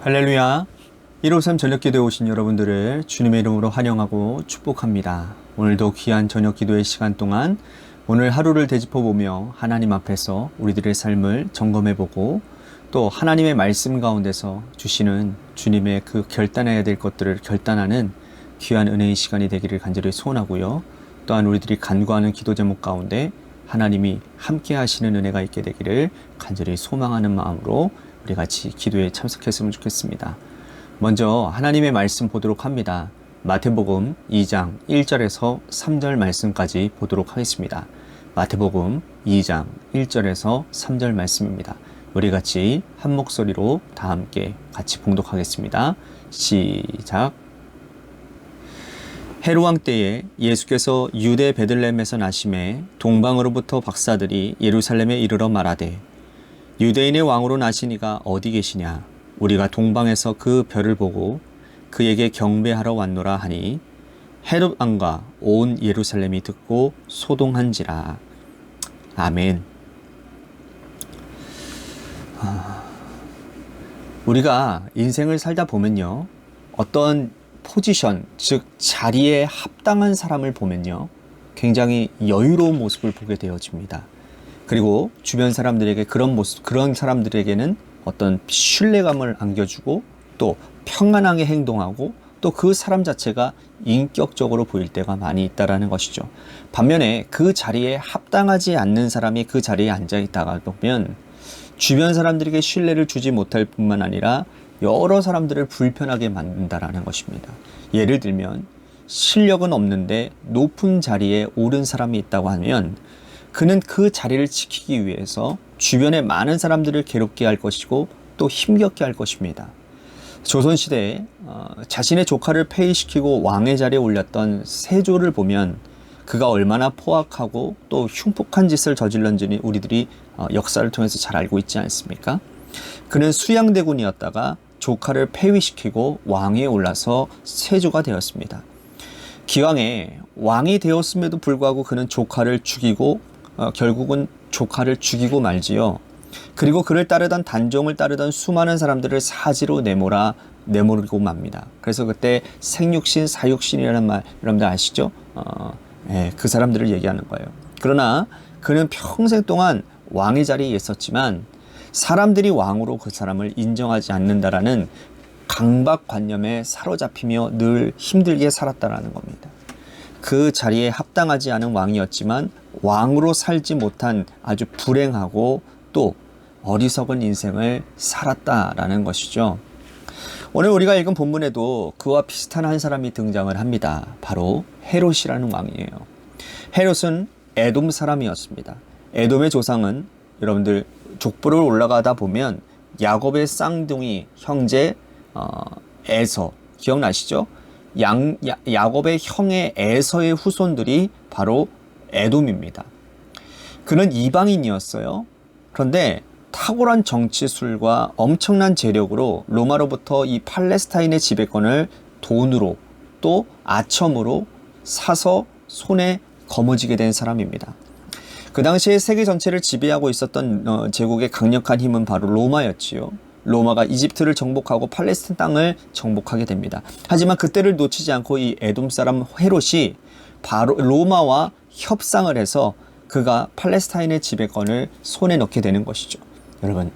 할렐루야. 153 저녁기도에 오신 여러분들을 주님의 이름으로 환영하고 축복합니다. 오늘도 귀한 저녁기도의 시간 동안 오늘 하루를 되짚어보며 하나님 앞에서 우리들의 삶을 점검해보고 또 하나님의 말씀 가운데서 주시는 주님의 그 결단해야 될 것들을 결단하는 귀한 은혜의 시간이 되기를 간절히 소원하고요. 또한 우리들이 간구하는 기도 제목 가운데 하나님이 함께 하시는 은혜가 있게 되기를 간절히 소망하는 마음으로 우리 같이 기도에 참석했으면 좋겠습니다. 먼저 하나님의 말씀 보도록 합니다. 마태복음 2장 1절에서 3절 말씀까지 보도록 하겠습니다. 마태복음 2장 1절에서 3절 말씀입니다. 우리 같이 한 목소리로 다 함께 같이 봉독하겠습니다. 시작. 헤롯 때에 예수께서 유대 베들레헴에서 나심에 동방으로부터 박사들이 예루살렘에 이르러 말하되 유대인의 왕으로 나시니가 어디 계시냐? 우리가 동방에서 그 별을 보고 그에게 경배하러 왔노라 하니 헤롯 왕과 온 예루살렘이 듣고 소동한지라. 아멘. 우리가 인생을 살다 보면요, 어떤 포지션, 즉 자리에 합당한 사람을 보면요, 굉장히 여유로운 모습을 보게 되어집니다. 그리고 주변 사람들에게 그런 사람들에게는 어떤 신뢰감을 안겨주고 또 평안하게 행동하고 또 그 사람 자체가 인격적으로 보일 때가 많이 있다라는 것이죠. 반면에 그 자리에 합당하지 않는 사람이 그 자리에 앉아 있다가 보면 주변 사람들에게 신뢰를 주지 못할 뿐만 아니라 여러 사람들을 불편하게 만든다라는 것입니다. 예를 들면 실력은 없는데 높은 자리에 오른 사람이 있다고 하면 그는 그 자리를 지키기 위해서 주변의 많은 사람들을 괴롭게 할 것이고 또 힘겹게 할 것입니다. 조선시대에 자신의 조카를 폐위시키고 왕의 자리에 올렸던 세조를 보면 그가 얼마나 포악하고 또 흉폭한 짓을 저질렀는지 우리들이 역사를 통해서 잘 알고 있지 않습니까? 그는 수양대군이었다가 조카를 폐위시키고 왕위에 올라서 세조가 되었습니다. 기왕에 왕이 되었음에도 불구하고 그는 조카를 죽이고 결국은 조카를 죽이고 말지요. 그리고 그를 따르던 단종을 따르던 수많은 사람들을 사지로 내모르고 맙니다. 그래서 그때 생육신, 사육신이라는 말 여러분들 아시죠? 그 사람들을 얘기하는 거예요. 그러나 그는 평생 동안 왕의 자리에 있었지만 사람들이 왕으로 그 사람을 인정하지 않는다라는 강박관념에 사로잡히며 늘 힘들게 살았다라는 겁니다. 그 자리에 합당하지 않은 왕이었지만 왕으로 살지 못한 아주 불행하고 또 어리석은 인생을 살았다라는 것이죠. 오늘 우리가 읽은 본문에도 그와 비슷한 한 사람이 등장을 합니다. 바로 헤롯이라는 왕이에요. 헤롯은 에돔 사람이었습니다. 에돔의 조상은 여러분들 족보를 올라가다 보면 야곱의 쌍둥이 형제 에서 기억나시죠? 야곱의 형의 에서의 후손들이 바로 에돔입니다. 그는 이방인이었어요. 그런데 탁월한 정치술과 엄청난 재력으로 로마로부터 이 팔레스타인의 지배권을 돈으로 또 아첨으로 사서 손에 거머쥐게 된 사람입니다. 그 당시에 세계 전체를 지배하고 있었던 제국의 강력한 힘은 바로 로마였지요. 로마가 이집트를 정복하고 팔레스타인 땅을 정복하게 됩니다. 하지만 그때를 놓치지 않고 이 에돔 사람 헤롯이 바로 로마와 협상을 해서 그가 팔레스타인의 지배권을 손에 넣게 되는 것이죠. 여러분,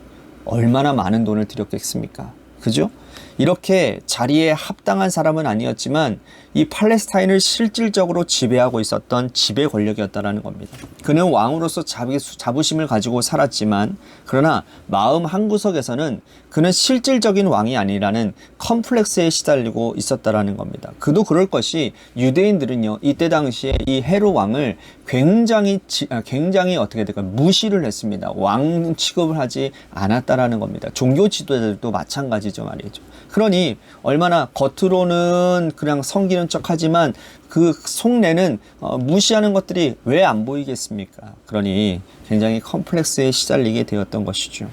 얼마나 많은 돈을 들였겠습니까? 그죠? 이렇게 자리에 합당한 사람은 아니었지만 이 팔레스타인을 실질적으로 지배하고 있었던 지배 권력이었다는 겁니다. 그는 왕으로서 자부심을 가지고 살았지만 그러나 마음 한구석에서는 그는 실질적인 왕이 아니라는 컴플렉스에 시달리고 있었다는 겁니다. 그도 그럴 것이 유대인들은요, 이때 당시에 이 헤롯 왕을 굉장히 어떻게 될까 무시를 했습니다. 왕 취급을 하지 않았다라는 겁니다. 종교 지도자들도 마찬가지죠 말이죠. 그러니 얼마나 겉으로는 그냥 섬기는 척하지만 그 속내는 무시하는 것들이 왜 안 보이겠습니까? 그러니 굉장히 컴플렉스에 시달리게 되었던 것이죠.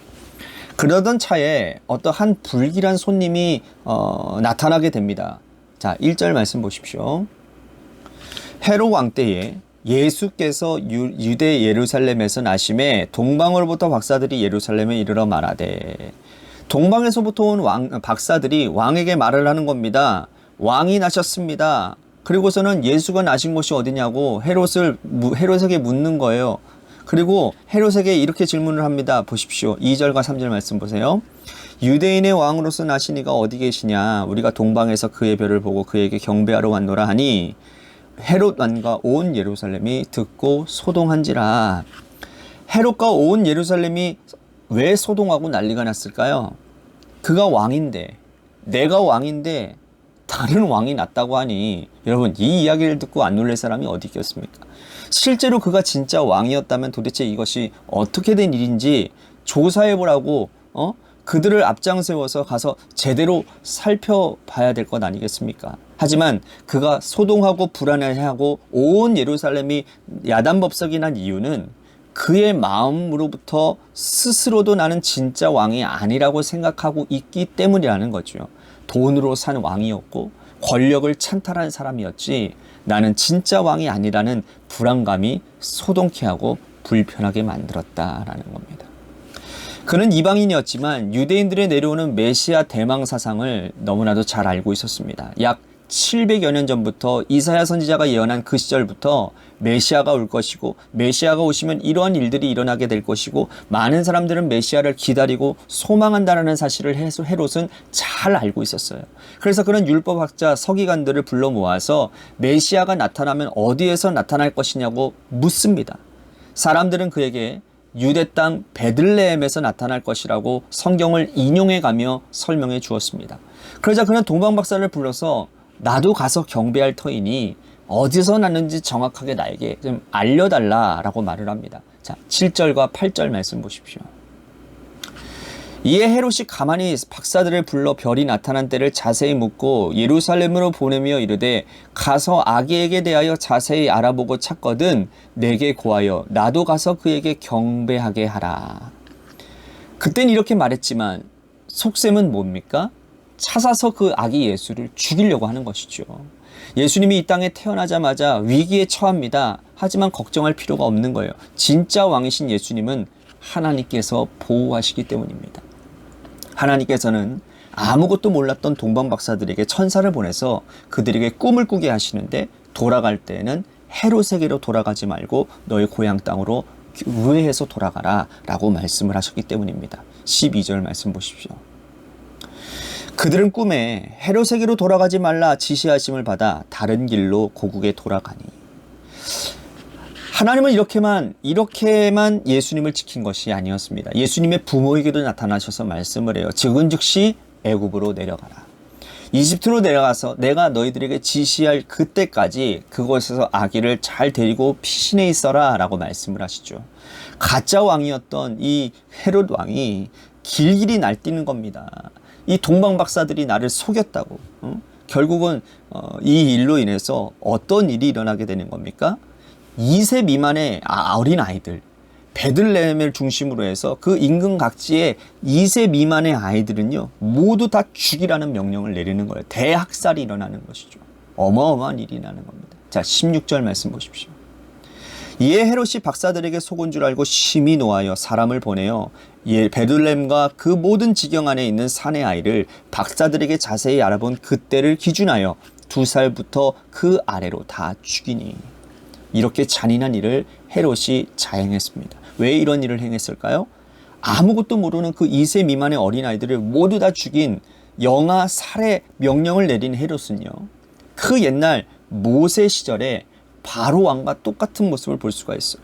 그러던 차에 어떠한 불길한 손님이 나타나게 됩니다. 자, 1절 말씀 보십시오. 헤롯 왕 때에 예수께서 유대 예루살렘에서 나심에 동방으로부터 박사들이 예루살렘에 이르러 말하되, 동방에서부터 온 박사들이 왕에게 말을 하는 겁니다. 왕이 나셨습니다. 그리고서는 예수가 나신 곳이 어디냐고 헤롯에게 묻는 거예요. 그리고 헤롯에게 이렇게 질문을 합니다. 보십시오. 2절과 3절 말씀 보세요. 유대인의 왕으로서 나신 이가 어디 계시냐? 우리가 동방에서 그의 별을 보고 그에게 경배하러 왔노라 하니 헤롯 왕과 온 예루살렘이 듣고 소동한지라. 헤롯과 온 예루살렘이 왜 소동하고 난리가 났을까요? 그가 왕인데, 내가 왕인데 다른 왕이 났다고 하니 여러분, 이 이야기를 듣고 안 놀랄 사람이 어디 있겠습니까? 실제로 그가 진짜 왕이었다면 도대체 이것이 어떻게 된 일인지 조사해보라고 그들을 앞장세워서 가서 제대로 살펴봐야 될 것 아니겠습니까? 하지만 그가 소동하고 불안해하고 온 예루살렘이 야단법석이 난 이유는 그의 마음으로부터 스스로도 나는 진짜 왕이 아니라고 생각하고 있기 때문이라는 거죠. 돈으로 산 왕이었고 권력을 찬탈한 사람이었지 나는 진짜 왕이 아니라는 불안감이 소동케 하고 불편하게 만들었다라는 겁니다. 그는 이방인이었지만 유대인들의 내려오는 메시아 대망 사상을 너무나도 잘 알고 있었습니다. 약 700여 년 전부터 이사야 선지자가 예언한 그 시절부터 메시아가 올 것이고 메시아가 오시면 이러한 일들이 일어나게 될 것이고 많은 사람들은 메시아를 기다리고 소망한다는 사실을 헤롯은 잘 알고 있었어요. 그래서 그런 율법학자 서기관들을 불러 모아서 메시아가 나타나면 어디에서 나타날 것이냐고 묻습니다. 사람들은 그에게 유대 땅 베들레헴에서 나타날 것이라고 성경을 인용해가며 설명해 주었습니다. 그러자 그는 동방박사를 불러서 나도 가서 경배할 터이니 어디서 났는지 정확하게 나에게 좀 알려달라라고 말을 합니다. 자, 7절과 8절 말씀 보십시오. 이에 헤롯이 가만히 박사들을 불러 별이 나타난 때를 자세히 묻고 예루살렘으로 보내며 이르되 가서 아기에게 대하여 자세히 알아보고 찾거든 내게 고하여 나도 가서 그에게 경배하게 하라. 그땐 이렇게 말했지만 속셈은 뭡니까? 찾아서 그 아기 예수를 죽이려고 하는 것이죠. 예수님이 이 땅에 태어나자마자 위기에 처합니다. 하지만 걱정할 필요가 없는 거예요. 진짜 왕이신 예수님은 하나님께서 보호하시기 때문입니다. 하나님께서는 아무것도 몰랐던 동방박사들에게 천사를 보내서 그들에게 꿈을 꾸게 하시는데 돌아갈 때에는 헤롯에게로 돌아가지 말고 너의 고향 땅으로 우회해서 돌아가라 라고 말씀을 하셨기 때문입니다. 12절 말씀 보십시오. 그들은 꿈에 헤롯에게로 돌아가지 말라 지시하심을 받아 다른 길로 고국에 돌아가니. 하나님은 이렇게만 예수님을 지킨 것이 아니었습니다. 예수님의 부모에게도 나타나셔서 말씀을 해요. 즉은즉시 애굽으로 내려가라. 이집트로 내려가서 내가 너희들에게 지시할 그때까지 그곳에서 아기를 잘 데리고 피신해 있어라 라고 말씀을 하시죠. 가짜 왕이었던 이 헤롯 왕이 길길이 날뛰는 겁니다. 이 동방박사들이 나를 속였다고. 결국은 이 일로 인해서 어떤 일이 일어나게 되는 겁니까? 2세 미만의 어린 아이들, 베들레헴을 중심으로 해서 그 인근 각지의 2세 미만의 아이들은요 모두 다 죽이라는 명령을 내리는 거예요. 대학살이 일어나는 것이죠. 어마어마한 일이 나는 겁니다. 자, 16절 말씀 보십시오. 이에 헤롯이 박사들에게 속은 줄 알고 심히 노하여 사람을 보내어 베들레헴과 그 모든 지경 안에 있는 산의 아이를 박사들에게 자세히 알아본 그때를 기준하여 2살부터 그 아래로 다 죽이니. 이렇게 잔인한 일을 헤롯이 자행했습니다. 왜 이런 일을 행했을까요? 아무것도 모르는 그 2세 미만의 어린아이들을 모두 다 죽인 영아 살해 명령을 내린 헤롯은요, 그 옛날 모세 시절에 바로 왕과 똑같은 모습을 볼 수가 있어요.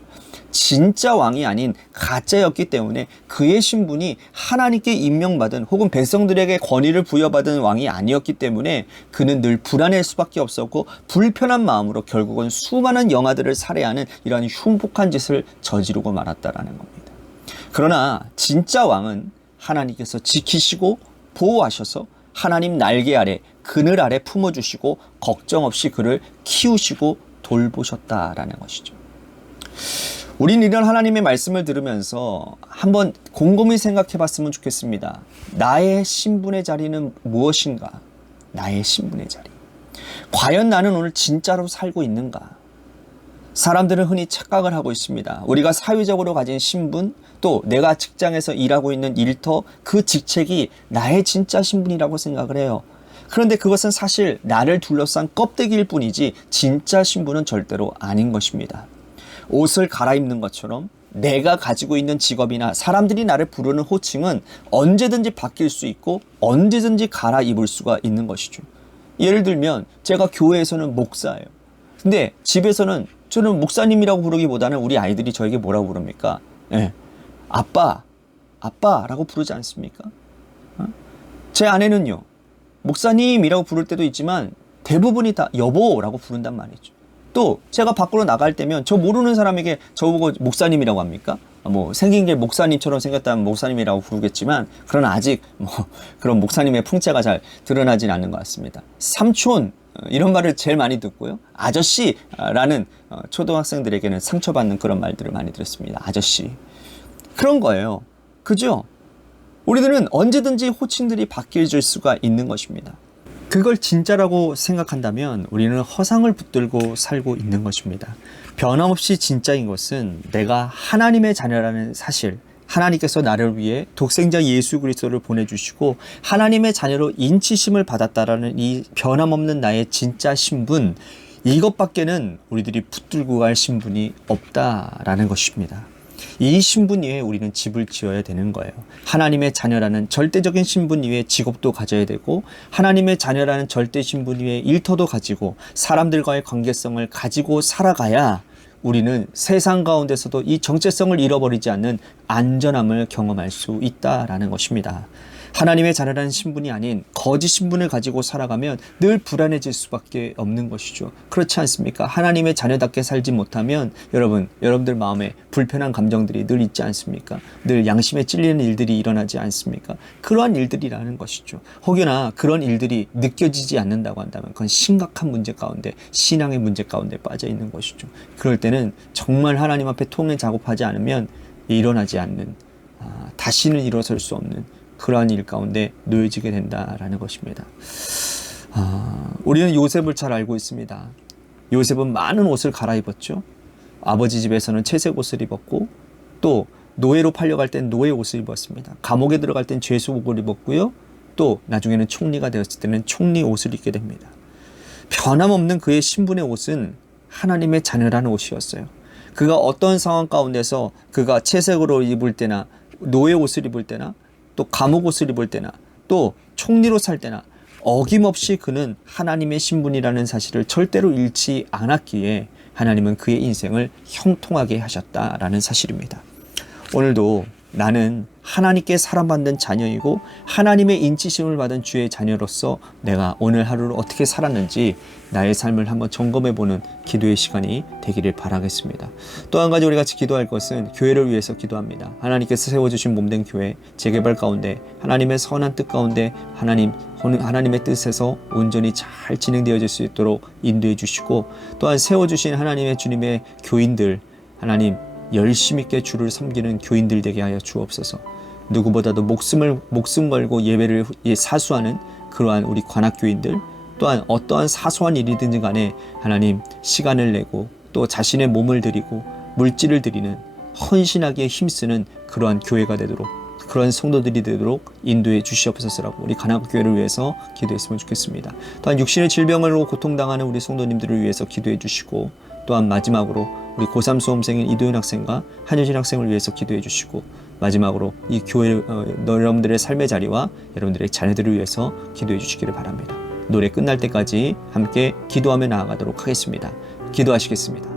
진짜 왕이 아닌 가짜였기 때문에 그의 신분이 하나님께 임명받은 혹은 백성들에게 권위를 부여받은 왕이 아니었기 때문에 그는 늘 불안할 수밖에 없었고 불편한 마음으로 결국은 수많은 영아들을 살해하는 이러한 흉폭한 짓을 저지르고 말았다라는 겁니다. 그러나 진짜 왕은 하나님께서 지키시고 보호하셔서 하나님 날개 아래 그늘 아래 품어주시고 걱정 없이 그를 키우시고 돌보셨다라는 것이죠. 우린 이런 하나님의 말씀을 들으면서 한번 곰곰이 생각해 봤으면 좋겠습니다. 나의 신분의 자리는 무엇인가? 나의 신분의 자리. 과연 나는 오늘 진짜로 살고 있는가? 사람들은 흔히 착각을 하고 있습니다. 우리가 사회적으로 가진 신분, 또 내가 직장에서 일하고 있는 일터, 그 직책이 나의 진짜 신분이라고 생각을 해요. 그런데 그것은 사실 나를 둘러싼 껍데기일 뿐이지 진짜 신분은 절대로 아닌 것입니다. 옷을 갈아입는 것처럼 내가 가지고 있는 직업이나 사람들이 나를 부르는 호칭은 언제든지 바뀔 수 있고 언제든지 갈아입을 수가 있는 것이죠. 예를 들면 제가 교회에서는 목사예요. 근데 집에서는 저는 목사님이라고 부르기보다는 우리 아이들이 저에게 뭐라고 부릅니까? 네. 아빠라고 부르지 않습니까? 제 아내는요, 목사님이라고 부를 때도 있지만 대부분이 다 여보라고 부른단 말이죠. 또 제가 밖으로 나갈 때면 저 모르는 사람에게 저보고 목사님이라고 합니까? 뭐 생긴 게 목사님처럼 생겼다면 목사님이라고 부르겠지만 그러나 아직 뭐 그런 목사님의 풍채가 잘 드러나진 않는 것 같습니다. 삼촌 이런 말을 제일 많이 듣고요. 아저씨라는 초등학생들에게는 상처받는 그런 말들을 많이 들었습니다. 아저씨. 그런 거예요. 그죠? 우리들은 언제든지 호칭들이 바뀔 수가 있는 것입니다. 그걸 진짜라고 생각한다면 우리는 허상을 붙들고 살고 있는 것입니다. 변함없이 진짜인 것은 내가 하나님의 자녀라는 사실, 하나님께서 나를 위해 독생자 예수 그리스도를 보내주시고 하나님의 자녀로 인치심을 받았다라는 이 변함없는 나의 진짜 신분, 이것밖에는 우리들이 붙들고 갈 신분이 없다라는 것입니다. 이 신분 위에 우리는 집을 지어야 되는 거예요. 하나님의 자녀라는 절대적인 신분 위에 직업도 가져야 되고 하나님의 자녀라는 절대 신분 위에 일터도 가지고 사람들과의 관계성을 가지고 살아가야 우리는 세상 가운데서도 이 정체성을 잃어버리지 않는 안전함을 경험할 수 있다라는 것입니다. 하나님의 자녀라는 신분이 아닌 거짓 신분을 가지고 살아가면 늘 불안해질 수밖에 없는 것이죠. 그렇지 않습니까? 하나님의 자녀답게 살지 못하면 여러분들 마음에 불편한 감정들이 늘 있지 않습니까? 늘 양심에 찔리는 일들이 일어나지 않습니까? 그러한 일들이라는 것이죠. 혹여나 그런 일들이 느껴지지 않는다고 한다면 그건 심각한 문제 가운데, 신앙의 문제 가운데 빠져 있는 것이죠. 그럴 때는 정말 하나님 앞에 통해 작업하지 않으면 일어나지 않는, 다시는 일어설 수 없는 그러한 일 가운데 놓여지게 된다라는 것입니다. 우리는 요셉을 잘 알고 있습니다. 요셉은 많은 옷을 갈아입었죠. 아버지 집에서는 채색 옷을 입었고 또 노예로 팔려갈 땐 노예 옷을 입었습니다. 감옥에 들어갈 땐 죄수복을 입었고요. 또 나중에는 총리가 되었을 때는 총리 옷을 입게 됩니다. 변함없는 그의 신분의 옷은 하나님의 자녀라는 옷이었어요. 그가 어떤 상황 가운데서 그가 채색으로 입을 때나 노예 옷을 입을 때나 또 감옥 옷을 입을 때나 또 총리로 살 때나 어김없이 그는 하나님의 신분이라는 사실을 절대로 잃지 않았기에 하나님은 그의 인생을 형통하게 하셨다라는 사실입니다. 오늘도 나는 하나님께 사랑받는 자녀이고 하나님의 인치심을 받은 주의 자녀로서 내가 오늘 하루를 어떻게 살았는지 나의 삶을 한번 점검해보는 기도의 시간이 되기를 바라겠습니다. 또 한 가지 우리 같이 기도할 것은 교회를 위해서 기도합니다. 하나님께서 세워주신 몸된 교회 재개발 가운데 하나님의 선한 뜻 가운데 하나님의 뜻에서 온전히 잘 진행되어질 수 있도록 인도해 주시고 또한 세워주신 하나님의 주님의 교인들 하나님 열심 있게 주를 섬기는 교인들 되게 하여 주옵소서. 누구보다도 목숨 걸고 예배를 사수하는 그러한 우리 관학교인들 또한 어떠한 사소한 일이든지 간에 하나님 시간을 내고 또 자신의 몸을 드리고 물질을 드리는 헌신하기에 힘쓰는 그러한 교회가 되도록 그런 성도들이 되도록 인도해 주시옵소서라고 우리 관학교회를 위해서 기도했으면 좋겠습니다. 또한 육신의 질병으로 고통당하는 우리 성도님들을 위해서 기도해 주시고 또한 마지막으로 우리 고3 수험생인 이도현 학생과 한효진 학생을 위해서 기도해 주시고 마지막으로 이 교회 여러분들의 삶의 자리와 여러분들의 자녀들을 위해서 기도해 주시기를 바랍니다. 노래 끝날 때까지 함께 기도하며 나아가도록 하겠습니다. 기도하시겠습니다.